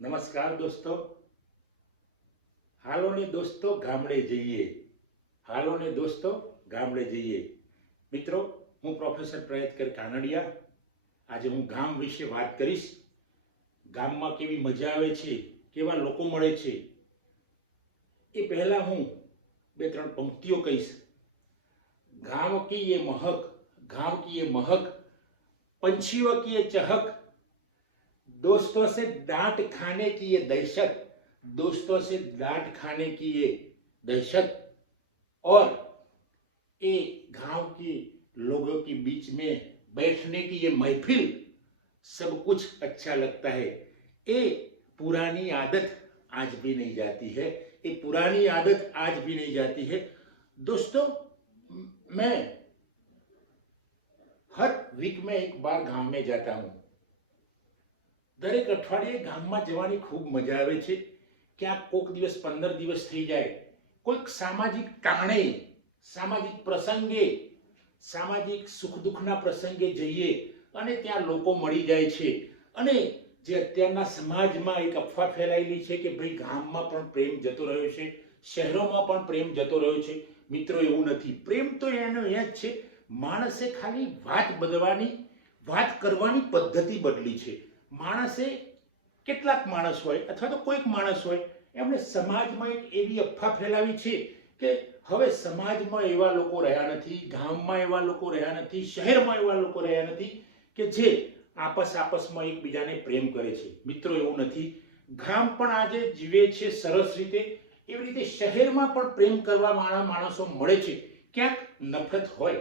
નમસ્કાર દોસ્તો. હાલો ને દોસ્તો ગામડે જઈએ. હાલો ને દોસ્તો ગામડે જઈએ. મિત્રો, હું પ્રોફેસર પ્રયત્કર કાનડિયા. આજે હું ગામ વિશે વાત કરીશ. ગામમાં કેવી મજા આવે છે, કેવા લોકો મળે છે, એ પહેલા હું બે ત્રણ પંક્તિઓ કહીશ. गांव की ये महक, गांव की ये महक, पंछियों की ये चहक, दोस्तों से डांट खाने की ये दहशत, दोस्तों से डांट खाने की ये दहशत, और ये गांव के लोगों के बीच में बैठने की ये महफिल, सब कुछ अच्छा लगता है. ये पुरानी आदत आज भी नहीं जाती है. ये पुरानी आदत आज भी नहीं जाती है. दोस्तों, मैं हर वीक में एक बार गांव में जाता हूँ. દરેક અઠવાડિયે ગામમાં જવાની ખૂબ મજા આવે છે. ક્યાંક કોઈક દિવસ 15 દિવસ થઈ જાય, કોઈક સામાજિક કારણે, સામાજિક પ્રસંગે, સામાજિક સુખ દુઃખના પ્રસંગે જઈએ અને ત્યાં લોકો મળી જાય છે. અને જે અત્યારના સમાજમાં એક અફવા ફેલાયેલી છે કે ભાઈ ગામમાં પણ પ્રેમ જતો રહ્યો છે, શહેરોમાં પણ પ્રેમ જતો રહ્યો છે. મિત્રો, એવું નથી. પ્રેમ તો એનો એ જ છે. માણસે ખાલી વાત બદલવાની, વાત કરવાની પદ્ધતિ બદલી છે. માણસે, કેટલાક માણસ હોય અથવા તો કોઈક માણસ હોય, એમણે સમાજમાં એક એવી અફવા ફેલાવી છે કે હવે સમાજમાં એવા લોકો રહ્યા નથી, ગામમાં એવા લોકો રહ્યા નથી, શહેરમાં એવા લોકો રહ્યા નથી કે જે આપસમાં એકબીજાને પ્રેમ કરે છે. મિત્રો, એવું નથી. ગામ પણ આજે જીવે છે સરસ રીતે, એવી રીતે શહેરમાં પણ પ્રેમ કરવા વાળા માણસો મળે છે. ક્યાંક નફરત હોય,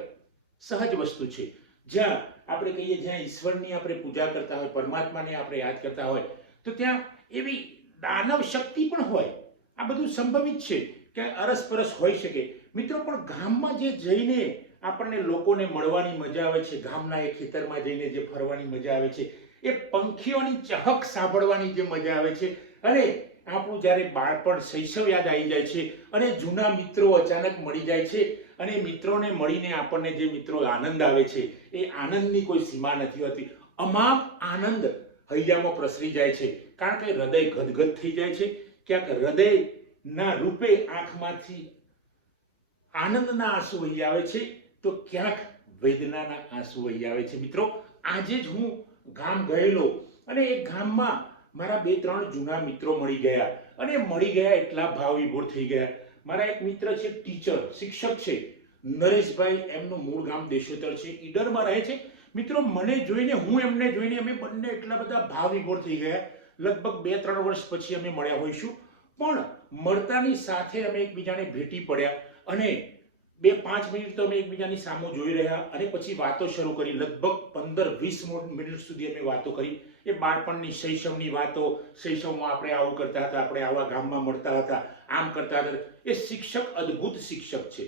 સહજ વસ્તુ છે. જ્યાં આપણે કહીએ, જ્યાં ઈશ્વરની આપણે પૂજા કરતા હોય, પરમાત્માને આપણે યાદ કરતા હોય, તો ત્યાં એવી દાનવ શક્તિ પણ હોય. આ બધું સંભવિત છે કે અરસપરસ હોઈ શકે. મિત્રો, પણ ગામમાં જે જઈને આપણને લોકોને મળવાની મજા આવે છે, ગામના એ ખેતરમાં જઈને જે ફરવાની મજા આવે છે, એ પંખીઓની ચહક સાંભળવાની જે મજા આવે છે, અને આપણું જ્યારે બાળપણ, શૈશવ યાદ આવી જાય છે, અને જૂના મિત્રો અચાનક મળી જાય છે, અને મિત્રોને મળીને આપણને જે મિત્રો આનંદ આવે છે, એ આનંદની કોઈ સીમા નથી હોતી. અમાપ આનંદ હૈયામાં પ્રસરી જાય છે, કારણ કે હૃદય ગદગદ થઈ જાય છે. ક્યાંક હૃદયના રૂપે આંખમાંથી આનંદના આંસુ વહી આવે છે, તો ક્યાંક વેદનાના આંસુ વહી આવે છે. મિત્રો, આજે જ હું ગામ ગયેલો, અને એ ગામમાં મારા 2-3 જૂના મિત્રો મળી ગયા, અને મળી ગયા એટલા ભાવ વિભોર થઈ ગયા. મારા એક મિત્ર છે, ટીચર, શિક્ષક છે, નરેશભાઈ. એમનું મૂળ ગામ દેશોતર છે, ઈડરમાં રહે છે. મિત્રો, મને જોઈને, હું એમને જોઈને, અમે બંને એટલા બધા ભાવ વિભોર થઈ ગયા. લગભગ 2-3 વર્ષ પછી અમે મળ્યા હોઈશું, પણ મળતાની સાથે અમે એકબીજાને ભેટી પડ્યા, અને 2-5 મિનિટ તો અમે એકબીજાની સામું જોઈ રહ્યા, અને પછી વાતો શરૂ કરી. લગભગ 15-20 મિનિટ સુધી અમે વાતો કરી. એ બાળપણની, શૈશવની વાતો. શૈશવમાં આપણે આવું કરતા હતા, આપણે આવા ગામમાં મળતા હતા, આમ કરતા હતા. એ શિક્ષક અદ્ભુત શિક્ષક છે.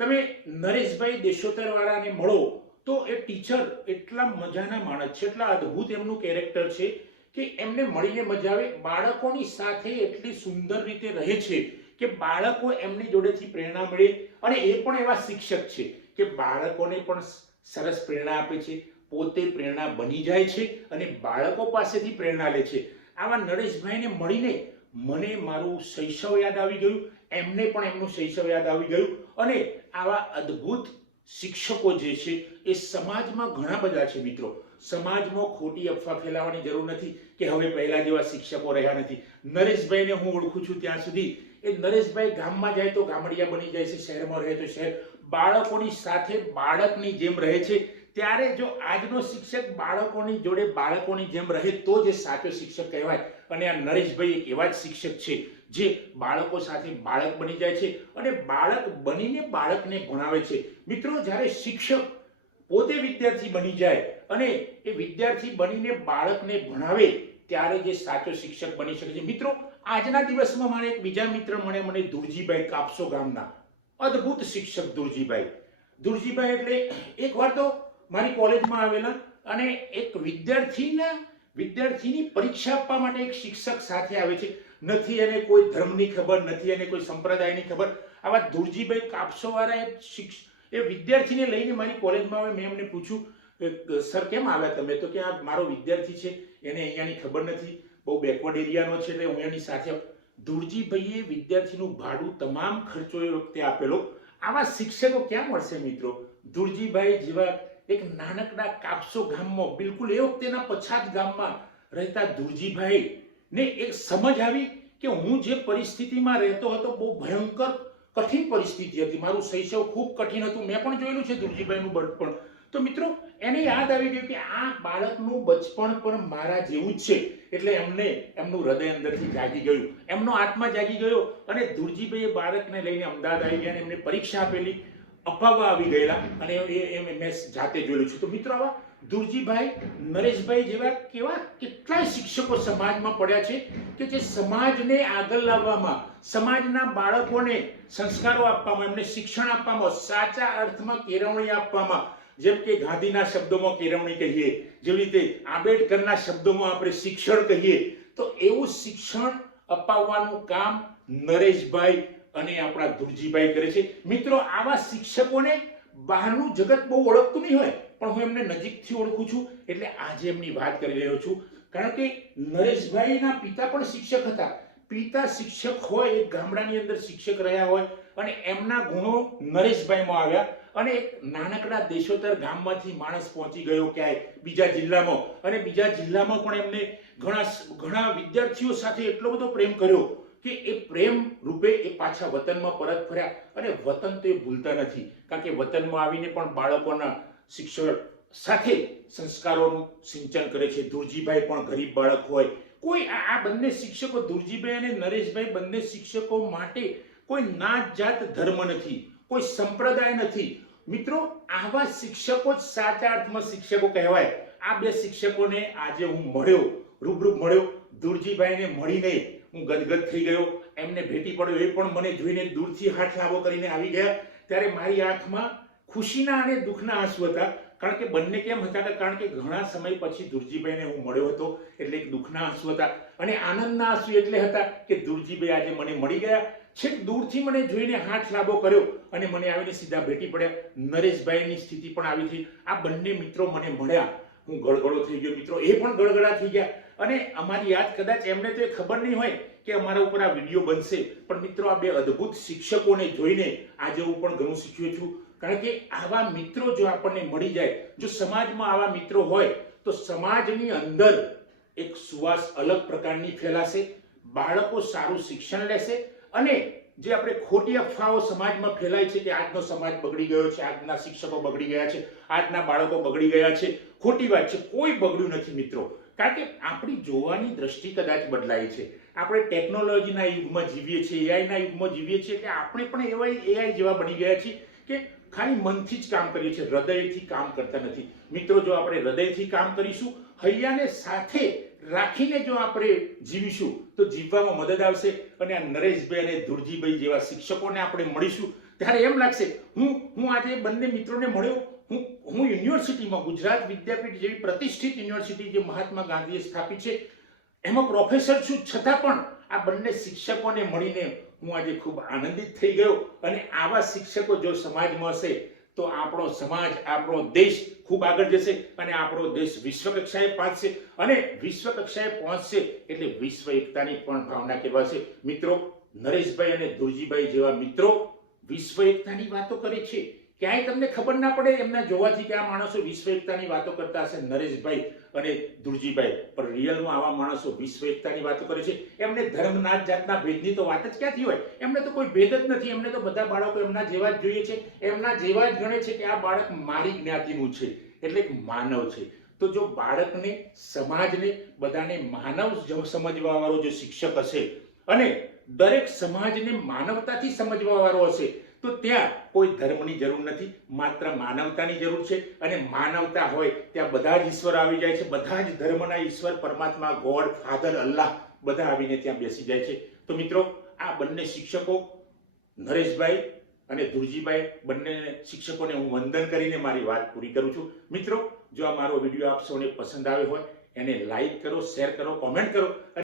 તમે નરેશભાઈ દેશોતર વાળાને મળો તો એ ટીચર એટલા મજાના માણસ છે, એટલા અદ્ભુત એમનું કેરેક્ટર છે કે એમને મળીને મજા આવે. બાળકોની સાથે એટલી સુંદર રીતે રહે છે કે બાળકો એમની જોડેથી પ્રેરણા મળે, અને એ પણ એવા શિક્ષક છે કે બાળકોને પણ સરસ પ્રેરણા આપે છે, પોતે પ્રેરણા બની જાય છે, અને બાળકો પાસેથી પ્રેરણા લે છે. આવા નરેશભાઈને મળીને મને મારું શૈશવ યાદ આવી ગયું, એમને પણ એમનું શૈશવ યાદ આવી ગયું. અને આવા અદ્ભુત શિક્ષકો જે છે એ સમાજમાં ઘણા બધા છે. મિત્રો, સમાજમાં ખોટી અફવા ફેલાવવાની જરૂર નથી કે હવે પહેલા જેવા શિક્ષકો રહ્યા નથી. નરેશભાઈને હું ઓળખું છું ત્યાં સુધી, એ નરેશભાઈ ગામમાં જાય તો ગામડિયા બની જાય છે, શહેરમાં રહે તો શહેર. બાળકોની સાથે બાળકની જેમ રહે છે. ત્યારે જો આજનો શિક્ષક બાળકોની જોડે બાળકોની જેમ રહે તો જે સાચો શિક્ષક કહેવાય. અને આ નરેશભાઈ એક એવા જ શિક્ષક છે જે બાળકો સાથે બાળક બની જાય છે, અને બાળક બનીને બાળકને ભણાવે છે. મિત્રો, જ્યારે શિક્ષક પોતે વિદ્યાર્થી બની જાય અને એ વિદ્યાર્થી બનીને બાળકને ભણાવે, ત્યારે જે સાચો શિક્ષક બની શકે છે. મિત્રો, આજના દિવસમાં મારે એક બીજા મિત્ર મને ધુરજીભાઈ, કાપસો ગામના અદ્ભુત શિક્ષક ધુરજીભાઈ. ધુરજીભાઈ એટલે એકવાર તો મારી કોલેજમાં આવેલા, અને એક વિદ્યાર્થીની પરીક્ષા આપવા માટે એક શિક્ષક સાથે આવે છે. નથી એને કોઈ ધર્મની ખબર, નથી એને કોઈ સંપ્રદાયની ખબર. આવા ધુરજીભાઈ કાપસો વાળા એ વિદ્યાર્થીને લઈને મારી કોલેજમાં આવે. મેં એમને પૂછ્યું, સર કેમ આવ્યા તમે? તો કે આ મારો વિદ્યાર્થી છે, એને અહીંયાની ખબર નથી, બહુ બેકવર્ડ એરિયાનો છે એટલે હું એની સાથે ધુરજીભાઈએ વિદ્યાર્થીનું ભાડું તમામ ખર્ચો એ વખતે આપેલો. આવા શિક્ષકો ક્યાં મળશે મિત્રો? ધુરજીભાઈ જેવા એક નાનકડા કાપસો ગામમાં, બિલકુલ એ વખતેના પછાત ગામમાં રહેતા ધુરજીભાઈ ને એક સમજ આવી કે હું જે પરિસ્થિતિમાં રહેતો હતો બહુ ભયંકર કઠિન પરિસ્થિતિ હતી. મારું શૈશવ ખૂબ કઠિન હતું. મેં પણ જોયેલું છે ધુરજીભાઈનું બચપણ. તો મિત્રો એને યાદ આવી ગયું કે આ બાળકનું બચપણ પણ મારા જેવું જ છે. એટલે એમનું હૃદય અંદરથી જાગી ગયું, એમનો આત્મા જાગી ગયો અને ધુરજીભાઈએ બાળકને લઈને અમદાવાદ આવી ગયા અને એમને પરીક્ષા આપેલી, અપાવવા આવી ગયેલા અને મેં જાતે જોયેલું છે. તો મિત્રો આવા ધુરજીભાઈ, નરેશભાઈ જેવા કેવા કેટલાય શિક્ષકો સમાજમાં પડ્યા છે કે જે સમાજને આગળ લાવવામાં, સમાજના બાળકોને સંસ્કારો આપવામાં, એમને શિક્ષણ આપવામાં, સાચા અર્થમાં કેળવણી આપવામાં, જેમ કે ગાંધીના શબ્દોમાં કેળવણી કહીએ, જેવી રીતે આંબેડકરના શબ્દોમાં આપણે શિક્ષણ કહીએ, તો એવું શિક્ષણ અપાવવાનું કામ નરેશભાઈ અને આપણા ધુરજીભાઈ કરે છે. મિત્રો આવા શિક્ષકોને બહારનું જગત બહુ ઓળખતું નહીં હોય, પણ હું એમને નજીકથી ઓળખું છું એટલે આજે એમની વાત કરી રહ્યો છું. કારણ કે નરેશભાઈના પિતા પણ શિક્ષક હતા. પિતા શિક્ષક હોય, એક ગામડાની અંદર શિક્ષક રહ્યા હોય અને એમના ગુણો નરેશભાઈમાં આવ્યા અને એક નાનકડા દેશોતર ગામમાંથી માણસ પહોંચી ગયો ક્યાંય બીજા જિલ્લામાં, અને બીજા જિલ્લામાં પણ એમને ઘણા વિદ્યાર્થીઓ સાથે એટલો બધો પ્રેમ કર્યો કે એ પ્રેમ રૂપે એ પાછા વતનમાં પરત ફર્યા. અને વતન તો એ ભૂલતા નથી, કારણ કે વતનમાં આવીને પણ બાળકોના શિક્ષણ સાથે સંસ્કારોનું સિંચન કરે છે. ધુરજીભાઈ પણ ગરીબ બાળક હોય, કોઈ આ બંને શિક્ષકો, ધુરજીભાઈ અને નરેશભાઈ, બંને શિક્ષકો માટે કોઈ નાત જાત ધર્મ નથી, કોઈ સંપ્રદાય નથી. મિત્રો આવા શિક્ષકો જ સાચા અર્થમાં શિક્ષકો કહેવાય. આ બે શિક્ષકોને આજે હું મળ્યો, રૂબરૂ મળ્યો. ધુરજીભાઈને મળીને હું ગદગદ થઈ ગયો, એમને ભેટી પડ્યો. એ પણ મને જોઈને દૂરથી હાથ લાંબો કરીને આવી ગયા. ત્યારે મારી આંખમાં ખુશીના અને દુઃખના આંસુ હતા. કારણ કે બંને કેમ હતા? કારણ કે ઘણા સમય પછી ધુરજીભાઈને હું મળ્યો હતો એટલે એક દુઃખના આંસુ હતા અને આનંદના આંસુ એટલે હતા કે ધુરજીભાઈ આજે મને મળી ગયા. છેક દૂરથી મને જોઈને હાથ લાંબો કર્યો અને મને આવીને સીધા ભેટી પડ્યા. નરેશભાઈની સ્થિતિ પણ આવી હતી. આ બંને મિત્રો મને મળ્યા, હું ગળગળો થઈ ગયો. મિત્રો એ પણ ગળગળા થઈ ગયા અને અમારી યાદ કદાચ એમને તો એ ખબર નહીં હોય કે અમારા ઉપર આ વિડીયો બનશે, પણ મિત્રો આ બે અદ્ભુત શિક્ષકોને જોઈને આજે હું પણ ઘણું શીખ્યો છું. કારણ કે આવા મિત્રો જો આપણને મળી જાય, જો સમાજમાં આવા મિત્રો હોય તો સમાજની અંદર એક સુવાસ અલગ પ્રકારની ફેલાશે, બાળકો સારું શિક્ષણ લેશે અને જે આપણે ખોટી અફવાઓ સમાજમાં ફેલાય છે કે આજનો સમાજ બગડી ગયો છે, આજના શિક્ષકો બગડી ગયા છે, આજના બાળકો બગડી ગયા છે, ખોટી વાત છે. કોઈ બગડ્યું નથી મિત્રો. કારણ કે આપણી જોવાની દ્રષ્ટિ કદાચ બદલાઈ છે. આપણે ટેકનોલોજીના યુગમાં જીવીએ છીએ, એઆઈના યુગમાં જીવીએ છીએ કે આપણે પણ એવા એઆઈ જેવા બની ગયા છીએ કે ખાલી મનથી જ કામ કરીએ છીએ, હૃદયથી કામ કરતા નથી. મિત્રો જો આપણે હૃદયથી કામ કરીશું, હૈયાને સાથે રાખીને જો આપણે જીવીશું તો જીવવામાં મદદ આવશે. અને આ નરેશભાઈ અને ધુરજીભાઈ જેવા શિક્ષકોને આપણે મળીશું ત્યારે એમ લાગશે, હું આજે બંને મિત્રોને મળ્યો, હું યુનિવર્સિટીમાં, ગુજરાત વિદ્યાપીઠ જેવી પ્રતિષ્ઠિત યુનિવર્સિટી જે મહાત્મા ગાંધીએ સ્થાપી છે એમાં પ્રોફેસર છું, છતાં પણ આ બંને શિક્ષકોને મળીને હું આજે ખૂબ આનંદિત થઈ ગયો. અને આવા શિક્ષકો જો સમાજમાં હશે તો આપણો સમાજ, આપણો દેશ ખૂબ આગળ જશે અને આપણો દેશ વિશ્વ કક્ષાએ પહોંચશે. અને વિશ્વ કક્ષાએ પહોંચશે એટલે વિશ્વ એકતાની પણ ભાવના કહેવાશે. મિત્રો નરેશભાઈ અને ધુરજીભાઈ જેવા મિત્રો વિશ્વ એકતાની વાતો કરે છે. ક્યાંય તમને ખબર ના પડે એમના જોવાથી કે આ માણસો વિશ્વ એકતાની વાતો કરતા હશે, નરેશભાઈ અને ધુરજીભાઈ, પણ રિયલમાં આવા માણસો વિશ્વ એકતાની વાતો કરે છે. એમને ધર્મ, નાત, જાતના ભેદની તો વાત જ ક્યાંથી હોય? એમને તો કોઈ ભેદ જ નથી. એમને તો બધા બાળકો એમના જેવા જ જોઈએ છે, એમના જેવા જ ગણે છે કે આ બાળક મારી જ્ઞાતિનું છે, એટલે માનવ છે. તો જો બાળકને, સમાજને, બધાને માનવ સમજવા વાળો જો શિક્ષક હશે અને દરેક સમાજને માનવતાથી સમજવા વાળો હશે તો ત્યાં કોઈ ધર્મની જરૂર નથી, માત્ર માનવતાની જરૂર છે. અને માનવતા હોય ત્યાં બધા જ ઈશ્વર આવી જાય છે, બધા જ ધર્મના ઈશ્વર, પરમાત્મા, ગોડ, ફાધર, અલ્લાહ બધા આવીને ત્યાં બેસી જાય છે. તો મિત્રો આ બંને શિક્ષકો નરેશભાઈ અને ધુરજીભાઈ, બંને શિક્ષકોને હું વંદન કરીને મારી વાત પૂરી કરું છું. મિત્રો જો આ મારો વિડીયો આપ સૌને પસંદ આવ્યો હોય એને લાઈક કરો, શેર કરો, કોમેન્ટ કરો.